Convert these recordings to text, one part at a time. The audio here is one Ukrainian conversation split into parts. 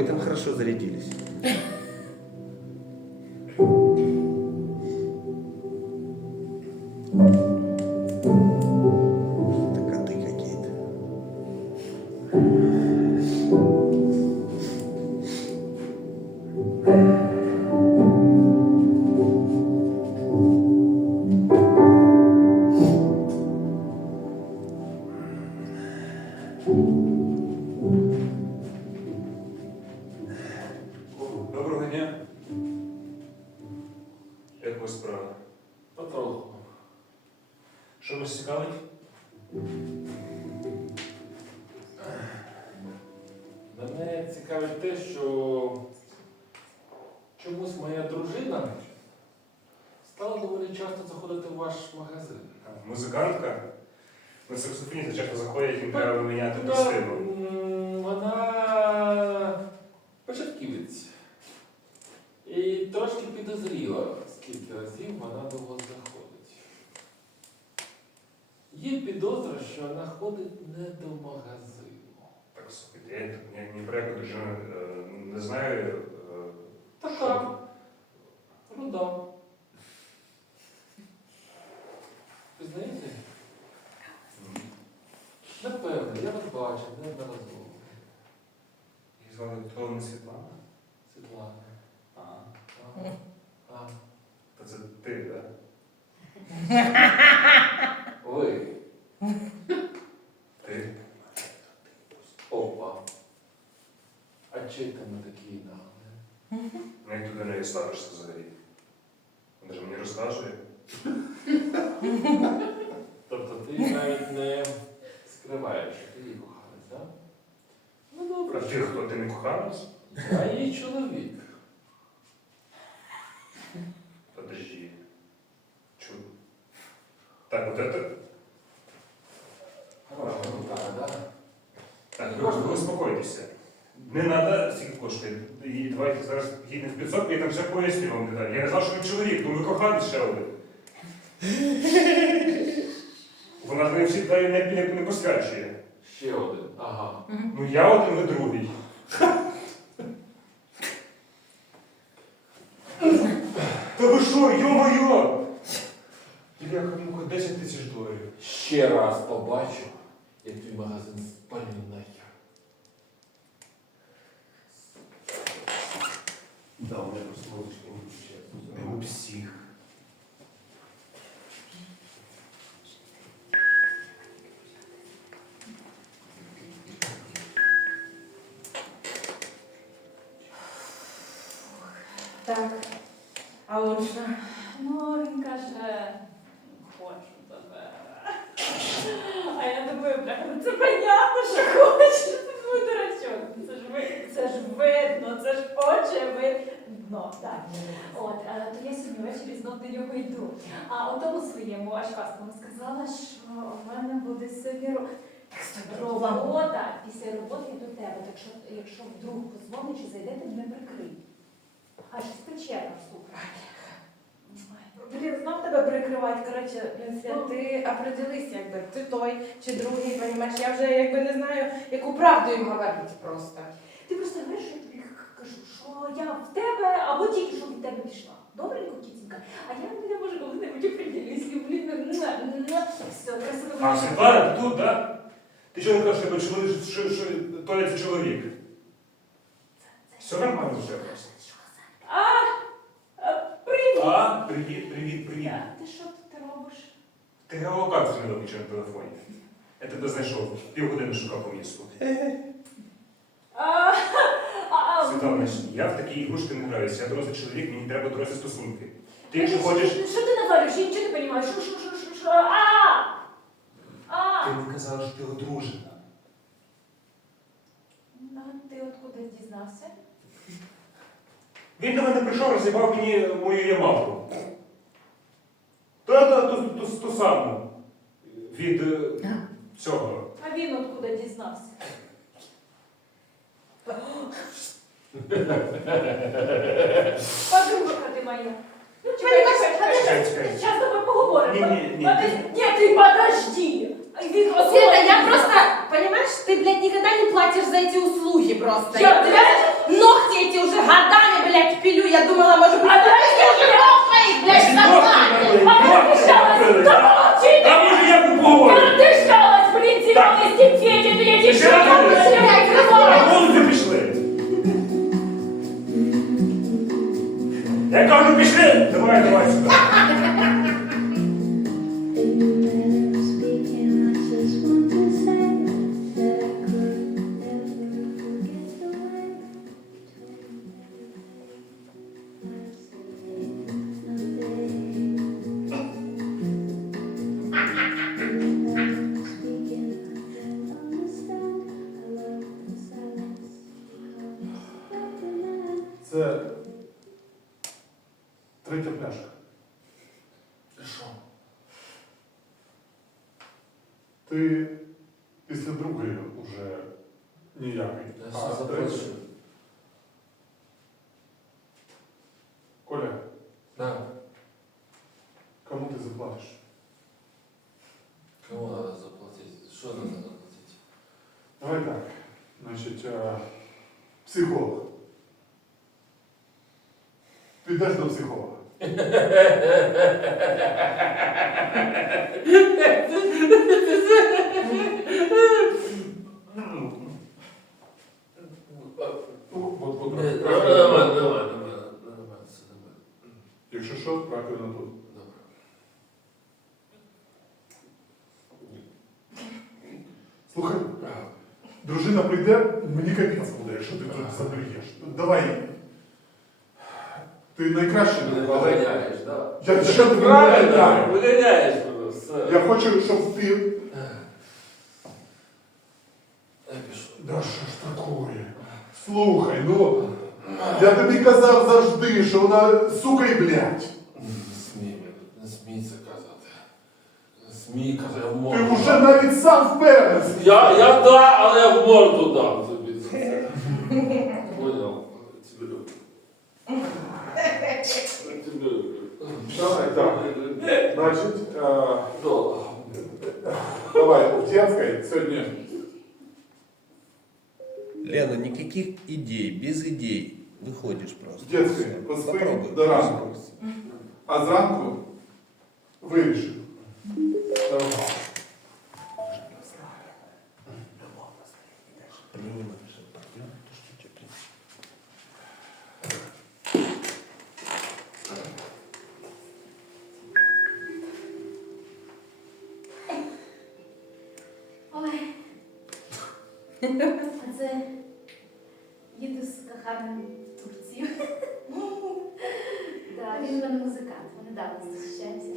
вы там хорошо зарядились. Музикантка? На саксофоні часто заходять, їм треба міняти пластину. Вона початківець. І трошки підозріла, скільки разів вона до вас заходить. Є підозра, що вона ходить не до магазину. Так, слухайте, я ні, про яку дружину е, не знаю. е, Така. Руда. Пізнаєте? Напевно, я вас бачив неодноразово. Її звали Толина Світлана. Світлана. А, А, а. то це ти, так? Ви. Ти? Опа. А чи ти ми такі наглі? Ну як ти до неї ставишся взагалі? Вона ж мені розказує. Тобто ти навіть не скриваєш, що ти її коханець, так? Ну А добре. ти хто? Ти не коханець? Я її чоловік. Подожди. Чу. Так, вот это... Хороша так? Так, ви, ви успокойтеся. Не треба скільки коштує. І давайте зараз їдемо в 500, я там все поясню вам деталі. Я не знав, що ви чоловік, ну ви коханий ще один. Вона мене всі далі не, не, не посвячує. Ще один. Ага. Ну я один, ви другий. Та ви що, йо-моє! Бляха, ну 10 тисяч доларів. Ще раз побачу, як твій магазин спалю нахер. Да, у меня просто лодочка не включается. Ну, псих. Так. А он що? Ну, він каже, хочу тебе. А я думаю, бляха, ну це понятно, що хоче. Ну, дурачок. Це ж ви, це ж видно, це ж очевидно. Так. От, а, то я сьогодні ввечері знов до нього йду. А у тому своєму ашкаскому сказала, мене буде сьогодні робота. Після роботи до тебе. Так що, якщо вдруг позвонить чи зайде, ти мене прикрий. Аж спече там супер. Блін, знов тебе прикривати, коротше, ти определись, якби ти той чи другий, понімаєш? Я вже якби не знаю, яку правду їм говорити просто. Ти просто знаєш, що я тобі кажу, що я в тебе або тільки що від тебе пішла. Добренько, кітінька. А я не люблю. Все, красиво. А, Світлана, ти тут, да? Ти чого не кажеш, що, чоловік, що, що це чоловік? Все нормально вже. А, а, привіт. А, привіт, привіт, привіт. Так, Ти що тут робиш? Ти геолокацію не дав нічого на телефоні. Я тебе знайшов, півгодини шукав по місту. А, а, а, Світлана, я в такі ігрушки не граюся. Я дорослий чоловік, мені треба дорослі стосунки. Ти Що якщо хочеш. Що ти навалюєш? Я нічого не розумію. Що, що, що? А! А! Ти мені казала, що ти одружена. А ти откуда дізнався? Він до мене прийшов, розібав мені мою ямалку. Та-та, ту, ту, ту саму. Від е, цього. А він откуда дізнався? Подружка ти моя. Ну, чекай, чекай, Чекай, чекай. Зараз з тобою поговоримо. Ні, ні, ні. Подожди, Ні, ти подожди. Він Света, я просто, понимаешь, ты, блядь, никогда не платишь за эти услуги просто. Я, блядь, Ну, эти уже годами, блядь, пилю. Я думала, может быть, А ты жиров моих, блядь, сознание! А ты дышалась! Да помолчи А ты! може я поговорю? Да дышалась, блин, тебе степени, блядь, еще Ще раз там, говорю. Я кажу, пішли. Давай, давай сюди. Заплатить? Что надо заплатить? Давай так. Значить, е, психолог. Підеш до психолога. Ну, от, от, Давай, раковина давай, тут. давай, давай, давай, все давай. Якщо що, раковина тут. Добре. Слухай, дружина прийде, мені капець буде, якщо ти тут забриєш. Давай. Ти найкраще Ти друг, але виганяєш, да? я ще не Правильно, виганяю. Виганяєш все. Я хочу, щоб ти. Я пішов. Да що ж такое? Слухай, ну. Я тобі казав завжди, що вона сука і блядь. Не смій, не смій це казати. Не смій казати, я в морду. Ти вже навіть сам впевнений. Я, я да, але я в морду дам тобі за це. Понял? Тебе люблю. Давай, так. Значить, е, Да. давай, у Тєцької сьогодні. Лена, никаких идей, без идей. Выходишь просто. Детский, Всё. поспи Попробуй. до ранку. А зранку вирішив. Давай. Понимаешь, партнер, Ой. А це їду з коханим в Турцію. Так, він у мене музикант, ми недавно зустрічаємося.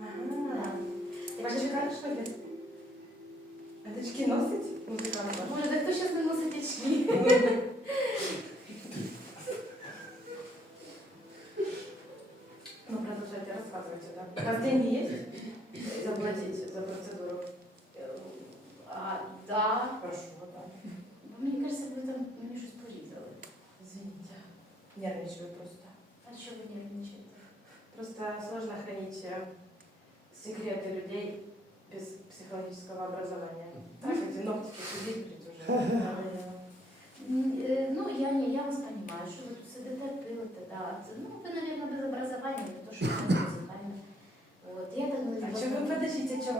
Ага. Я бачу, що ли? А очки носить музиканта? Може, дехто щас не носить очки.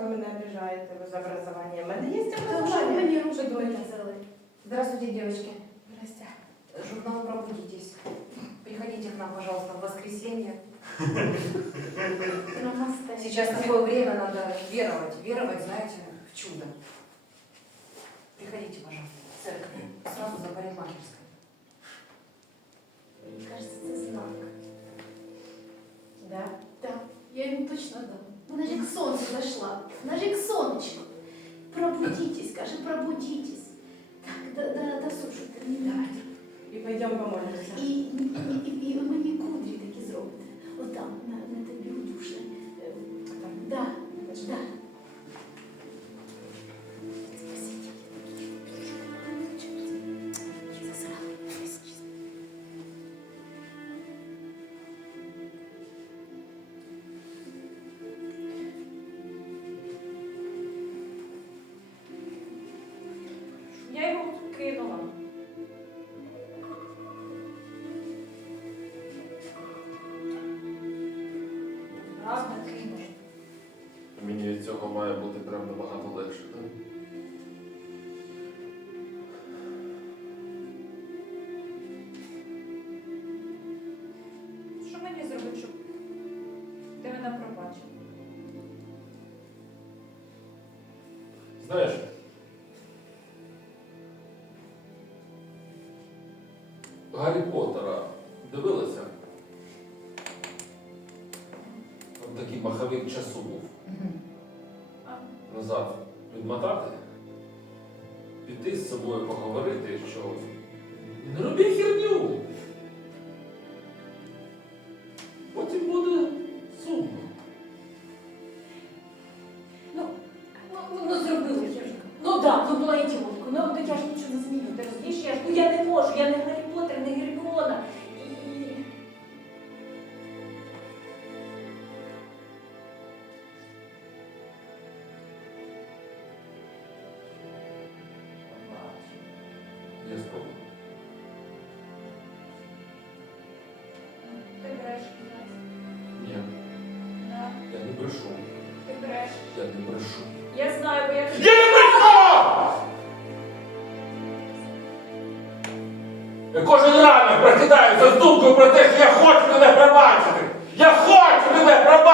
Вы меня обижаете без образования? У меня есть вы образование. мне Что руки думаете? показали. Здравствуйте, девочки. Здрасте. Журнал «Пробудитесь». Приходите к нам, пожалуйста, в воскресенье. Сейчас такое время, надо веровать. Веровать, знаете, в чудо. Приходите, пожалуйста, в церковь. Сразу за парикмахерской. Кажется, знак. Да? Так, я йому точно дам. Вона ж як сонце зайшла. Вона ж як сонечко. Пробудитесь, каже, пробудитесь. Так, да, да, да, слушайте, не дайте. И пойдем помолимося. І, і, і, і ви мені кудрі такі зробите. Отам, на, на тобі у Е, Так. Да, Почему? да. Гаррі Поттера дивилися? Там такий маховик часу був. Назад відмотати, піти з собою поговорити, що не робіть херню. Прокидаюся з думкою про те, що я хочу тебе пробачити! Я хочу тебе пробачити!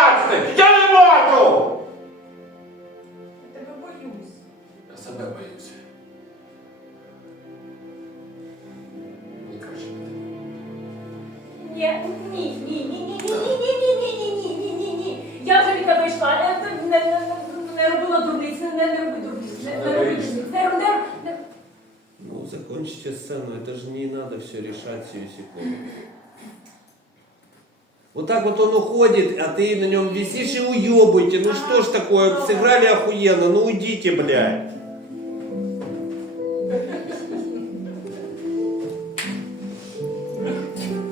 все решать сию секунду. Вот так вот он уходит, а ты на нем висишь и уебаете. Ну что ж такое, сыграли охуенно, ну уйдите, блядь.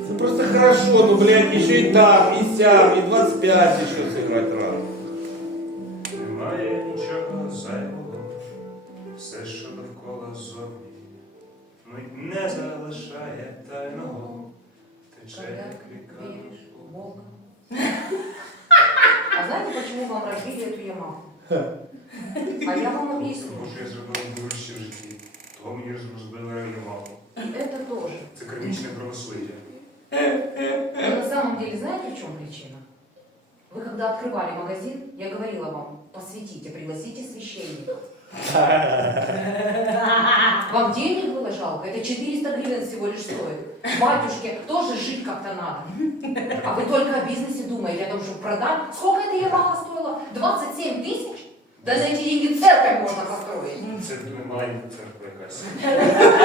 Это просто хорошо, ну, блядь, еще и там, и сям, и 25 еще сыграть рано. Немає нічого зайвого, все, що довкола зовні, ну й не залишає тайного, тече Когда як ріка. веришь в Бога. А знаете, почему вам разбили эту Ямаху? А я вам объясню. Тому що я зробив дурощі в житті, того мені розбили рельєвало. Это тоже. Це кармічне правосуддя. Но на самом деле, знаете, в чем причина? Вы когда открывали магазин, я говорила вам, посвятите, пригласите священника. Вам денег было жалко? Это 400 гривен всего лишь стоит. Батюшке тоже жить как-то надо. А вы только о бизнесе думаете, о том, чтобы продать. Сколько эта Ямаха стоила? 27 тысяч? Да за эти деньги церковь можно построить. Це не маленька церква якась.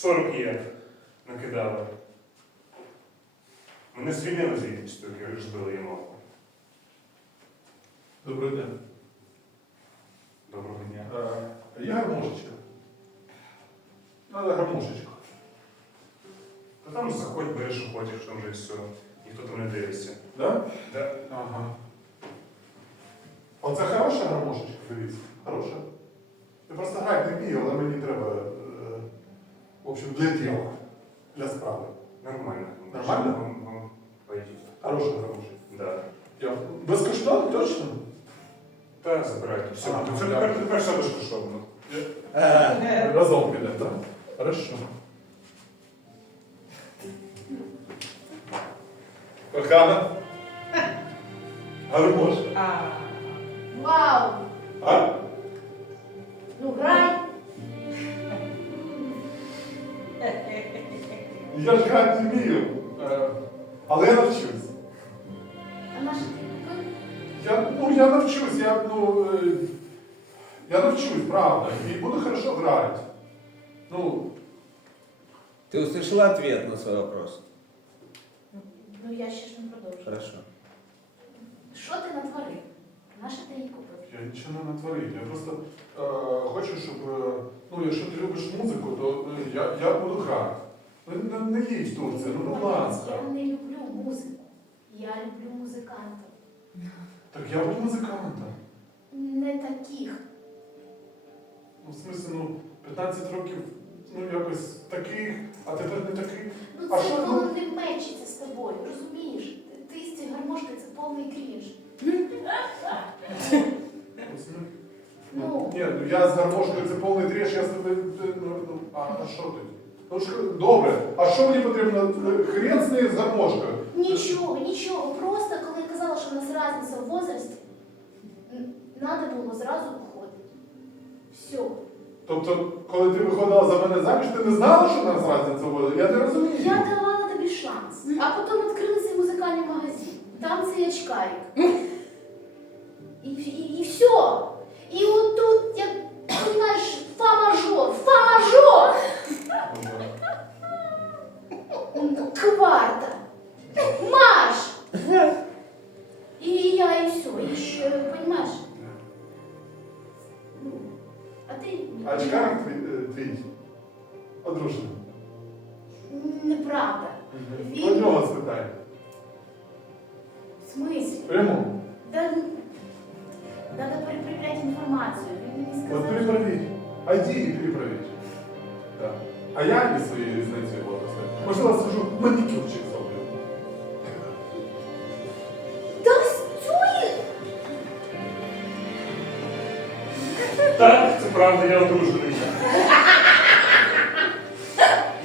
40 є. Накидали. Мене звільнили звідти, таке розбили йому. Добрий день. Доброго дня. Е, Є гармошечка? Надо гармошечку. Та там заходь, бери, що хочеш, там вже все. Ніхто там не дивиться. Да? Да. Ага. Оце хороша гармошечка, дивіться. Хороша. Я просто грати не вмію, але мені треба, в общем, для діла, для справи. Нормально. Нормально? Вам, вам пойдет. Хороша гармошечка. Да. Я... Безкоштовно, точно? Та забирайте. Все, Ага, це дякую. тепер, тепер все безкоштовно. Разом піде, так? Хорошо. Кохана. Гармошка. А, Вау! А? Ну грай! Я ж грати не вмію. Е, Але я навчусь. А наш Я, ну, я навчусь, я, ну, е, я навчусь, правда, і буду хорошо грати. Ну, Ты услышала ответ на свой вопрос? Ну я ще ж не продовжу. Хорошо. Що ти натворив? Наша ти її? Я нічого не натворив. Я просто е, хочу, щоб, е, ну, якщо ти любиш музику, то е, я, я буду грати. Не, не, не їдь в Турцію, ну, будь ласка. Я не люблю музику. Я люблю музикантів. Так я буду музикантом. Не таких. Ну, в смысле, ну, 15 років, ну, якось таких, а тепер не таких. Ну А це що, коли ну? не мечиться з тобою, розумієш? Ти, ти з цією гармошкою це повний крінж. Ну, ні, ну я з гармошкою це повний треш, я з тобою. е, Ну, ну, а, а що тоді? Ну ж добре, а що мені потрібно? Хрен з нею з гармошкою. Нічого, нічого. Просто коли я казала, що в нас різниця в возрасті, треба було зразу виходити. Все. Тобто, коли ти виходила за мене заміж, ти не знала, що в нас разниця буде? Я не розумію. Я давала тобі шанс. А потім відкрили музикальний магазин. Там цей очкарик. І, і, і все. І от тут, як розумієш, фа-мажор, фа-мажор. Кварта. Маш. І я, і все. І ж, розумієш? Ну, а ти... А чекай твій, е, твій одружений. Неправда. Про нього спитай. В смысле? Прямо. Да, надо перепроверять информацию. Що- переправіть. Айди і переправіть. Так. А я із своєю різницею возрасту. Можливо, скажу, манікюрчик зроблю. Да стюй! Так, це правда, я одружений.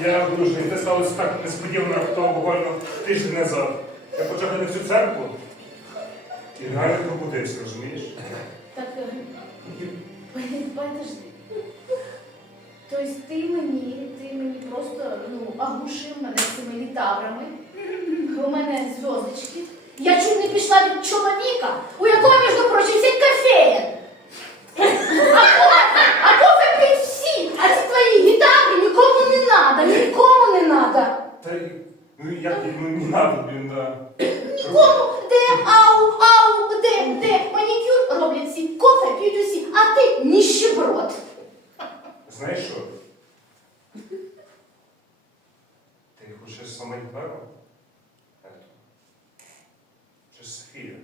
Я одружений. Це сталося так несподівано, того буквально тиждень назад. Я почав ходити в цю церкву і реально пробудився, розумієш? Так, е, подожди. Тобто ти мені, ти мені просто ну, оглушив мене цими літаврами. У мене зв'язочки. Я чуть не пішла від чоловіка, у якого, між прочим, сеть кофеєн. А кофе, а кофе п'ють всі, а ці твої гітари нікому не надо, нікому не надо. Та ну як, ну не надо, блін, да. Нікому, де ау, ау, роблять всі, кофе п'ють усі, а ти ніщеброд. Знаєш що? Ти хочеш саме Клару? Чи Софія?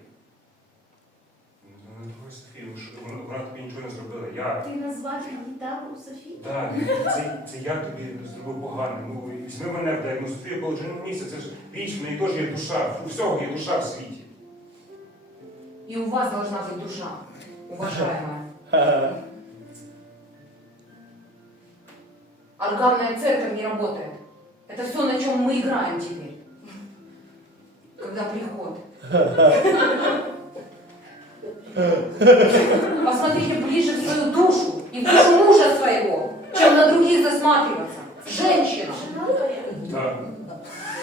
Ну, не твоя Софія, що, вона, вона тобі нічого не зробила. Я. Ти назвав гітару Софію? Так, це, це я тобі зробив погано. Ну, візьми мене, блядь, ну Софія положена місце, це ж річ, в неї теж є душа, у всього є душа в світі. И у вас должна быть душа, уважаемая. Органная церковь не работает. Это все, на чем мы играем теперь. Когда приход. Посмотрите ближе в свою душу и в душу мужа своего, чем на других засматриваться. Женщина. Так,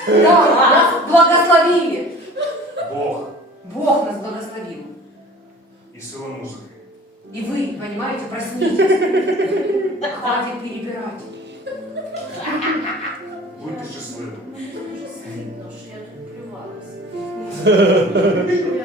Да, нас благословили. Бог Бог нас благословил. і сила музики. И вы, понимаете, проснитесь. Хватит перебирать. Будьте стидно, що я тут плювалася.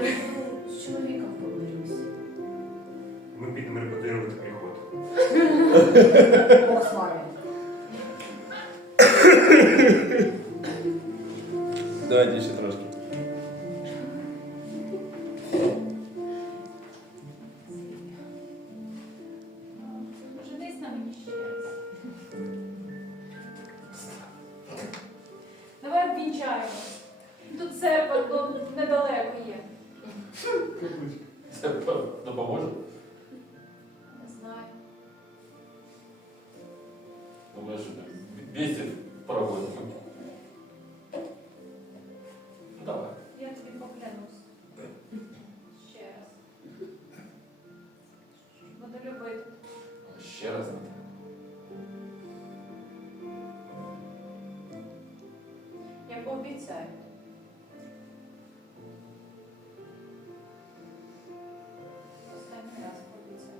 поклянусь. Ще раз. Буду любити. Ще раз не так. Я пообіцяю. Останній раз пообіцяю.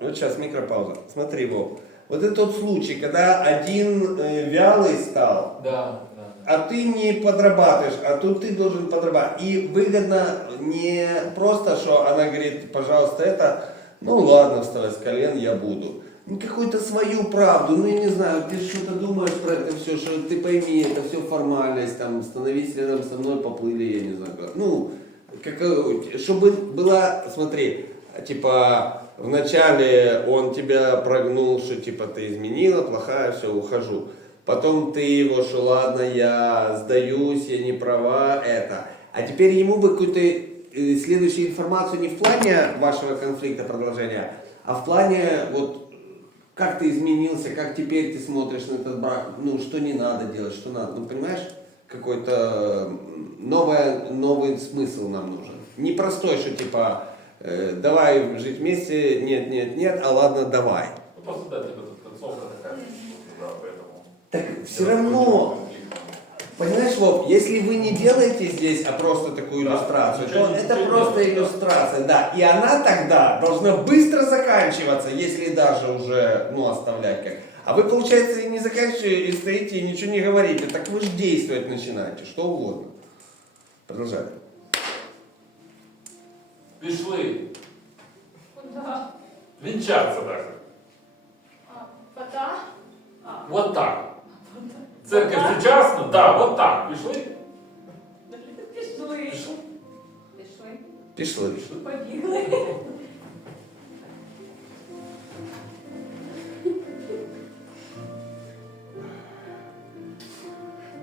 Вот сейчас микропауза. Смотри, Вов. Вот это тот случай, когда один э, вялый стал, Да, да. а ты не подрабатываешь, а тут ты должен подрабатывать. И выгодно не просто, что она говорит, пожалуйста, это, ну ладно, вставай с колен, я буду. Ну, какую-то свою правду, ну, я не знаю, ты что-то думаешь про это все, что ты пойми, это все формальность, там, становись рядом со мной, поплыли, я не знаю, как. ну, как, э, чтобы была, смотри, типа, вначале он тебя прогнул, что, типа, ты изменила, плохая, все, ухожу. Потом ты его, что ладно, я сдаюсь, я не права, это. А теперь ему бы какую-то э, следующую информацию не в плане вашего конфликта продолжения, а в плане вот как ты изменился, как теперь ты смотришь на этот брак, ну что не надо делать, что надо, ну понимаешь, какой-то новое, новый смысл нам нужен. Не простой, что типа э, давай жить вместе, нет, нет, нет, а ладно, давай. Ну, просто да, типа тут концовка такая, да, поэтому... Так все равно, Понимаешь, Вов, если вы не делаете здесь, а просто такую иллюстрацию, то это просто иллюстрация, да. И она тогда должна быстро заканчиваться, если даже уже, ну, оставлять как. А вы, получается, и не заканчиваете, и стоите, и ничего не говорите. Так вы же действовать начинаете, что угодно. Продолжайте. Пішли. Куда? Вінчатися так. А, пока? А, Вот так. Церковь сучасна, да, вот так. Пішли? пішли. Пішли. Пішли. Пішли. Побігли.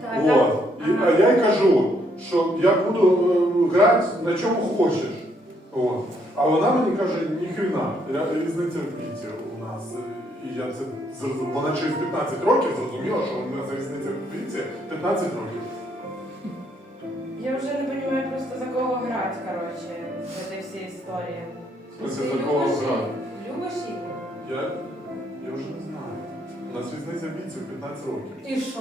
Так, так. От. І, а я й кажу, що я буду е, грати на чому хочеш. От. А вона мені каже, ніхрена, ря- різниця в віці у нас. І я це зрозумів. Вона через 15 років зрозуміла, що різниця в віці 15 років. Я вже не розумію просто за кого грати, коротше, в цій всій історії. Ти за кого любиш грати? її? Любиш її? Я, я вже не знаю. У нас різниця в віці 15 років. І що?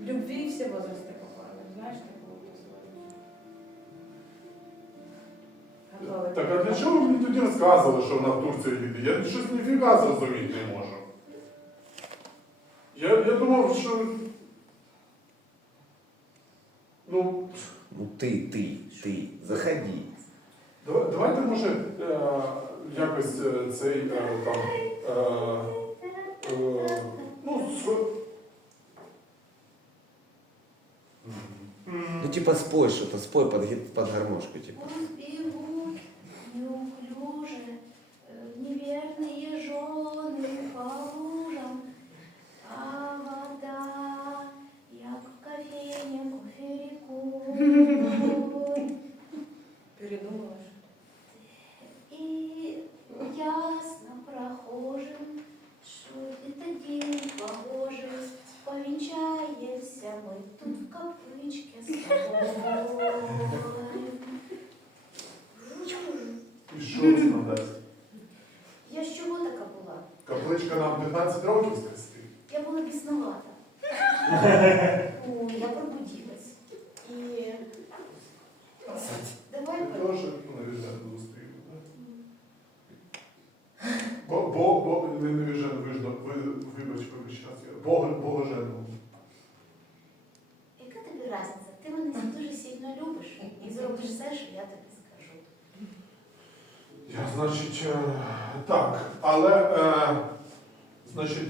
В любві всі возрасти попали, знаєш таку Так а для чого ви мені тоді розказували, що вона в Турцію їде? Я щось ніфіга зрозуміти не можу. Я, я думав, що. Ну, Ну ты, ты, ты, заходи. давай- давайте, може, е, якось е, цей е, там. Е, е, ну, схо- Ну типа спой что-то, спой под, ги- под гармошку, типа. Пусть бегут неуклюже э, неверные жены по лужам, а вода, як в кофейне кофейку. Так, але, е, значить,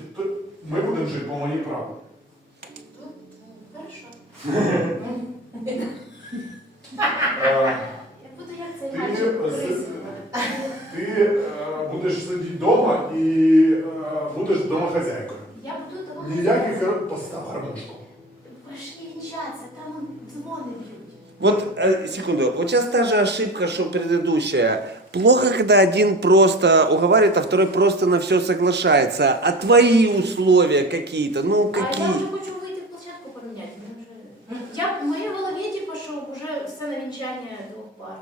ми будемо жити по моїй праві. Ну, хорошо. Е, Ти, е, е, будеш сидіти вдома і е, будеш домохазяйкою. Я буду того. Ніяких постав гармошку. Пошли там он дзвони б'ють. Вот, секунду, вот сейчас та же ошибка, что предыдущая. Плохо, когда один просто уговаривает, а второй просто на все соглашается. А твои условия какие-то, ну А я какие? вже хочу вийти в площадку поміняти. Я, вже... я в моїй голові, типу, що вже все на вінчання двох пар.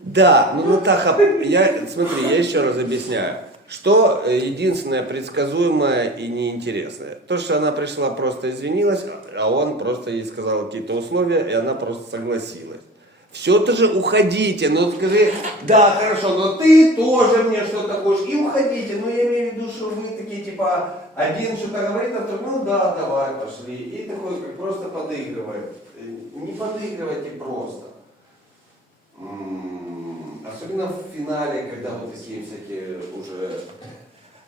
Да, ну Натаха, я, смотри, я еще раз объясняю. Что э, единственное предсказуемое и неинтересное? То, что она пришла, просто извинилась, а он просто ей сказал какие-то условия, и она просто согласилась. Все тоже уходите, ну скажи, да, хорошо, но ты тоже мне что-то хочешь, и уходите. Ну я имею в виду, что вы такие, типа, один что-то говорит, а второй, ну да, давай, пошли. И такой, как просто подыгрывает. Не подыгрывайте просто. М, Особенно в финале, когда вот такие всякие уже...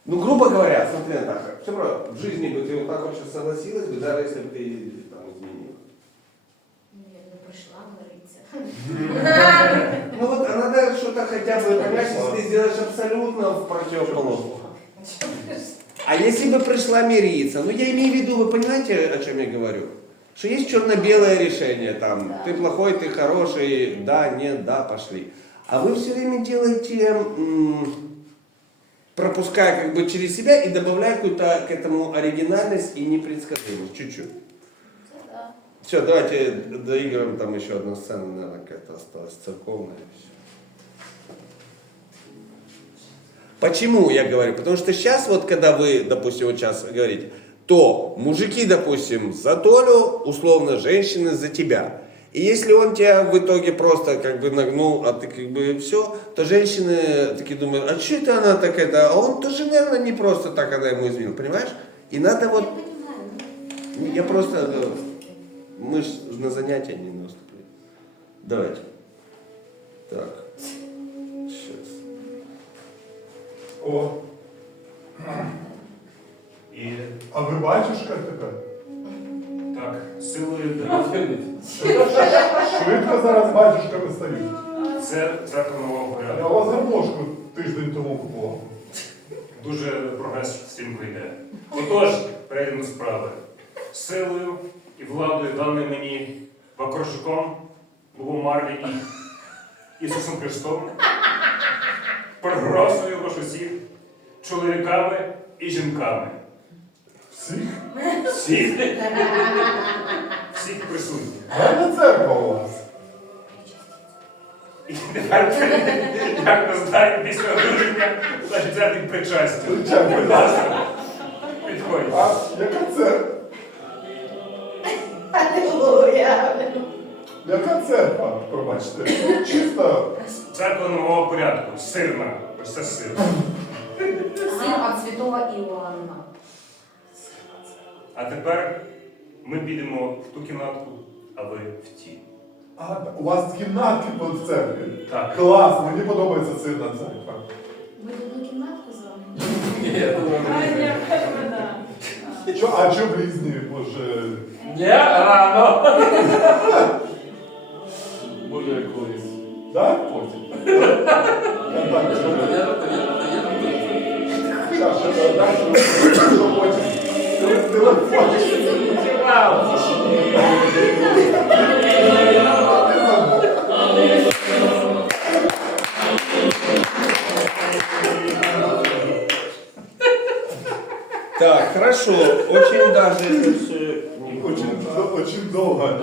Ну, грубо говоря, смотри, Натаха, все правда, в жизни бы ты вот так вот сейчас согласилась бы, даже если бы ты там изменила. Ні, не прийшла миритися. Ну вот, надо что-то хотя бы, понимаешь, если ты сделаешь абсолютно в противоположном. А если бы пришла мириться, ну я имею в виду, вы понимаете, о чем я говорю? Что есть черно-белое решение, там, Да. ты плохой, ты хороший, да, нет, да, пошли. А вы все время делаете, пропуская как бы через себя и добавляя какую-то к этому оригинальность и непредсказуемость, чуть-чуть. Все, давайте доиграем там еще одну сцену, наверное, какая-то осталась церковная. Почему я говорю? Потому что сейчас вот, когда вы, допустим, вот сейчас говорите, то мужики, допустим, за Толю, условно, женщины за тебя. И если он тебя в итоге просто как бы нагнул, а ты как бы все, то женщины такие думают, а что это она так это? А он тоже, наверное, не просто так она ему изменила, понимаешь? И надо вот Я понимаю. Я просто... Мы ж на занятия не наступили. Давайте. Так. Сейчас. О, І а ви батюшка тепер? так, силою да. Швидко зараз батюшками стають. Це церква нового Я порядку. у вас гармошку тиждень тому купував. Дуже прогрес стрімко йде. Отож, перейдемо до справи. Силою і владою даною мені Вакарчуком, Богом Марлі і Ісусом Христом, прогрозою ваш усіх чоловіками і жінками. Всіх? Всіх. Всіх присутніх. Гарна церква у вас. І тепер, як ми знаємо, після одруження, значить взяти. Причастя. Будь ласка, підходь. А яка церква? Аллилуйя. Яка церква? Пробачте. Чисто. Церква нового порядку, сирна. Ось це сир. Сын от святого Иоанна. А тепер ми підемо в ту кімнатку, а ви в ті. А, у вас кімнатки в церкві. Так. Клас, мені подобається сирна церква. Ви в одну кімнатку з вами? А різні, боже? Ні, Я що думаю, ви? я думаю, я думаю. Nie, rano. Może koniec. Tak? Потім. Thank you. Так, хорошо. Очень даже это все... Очень, очень довго.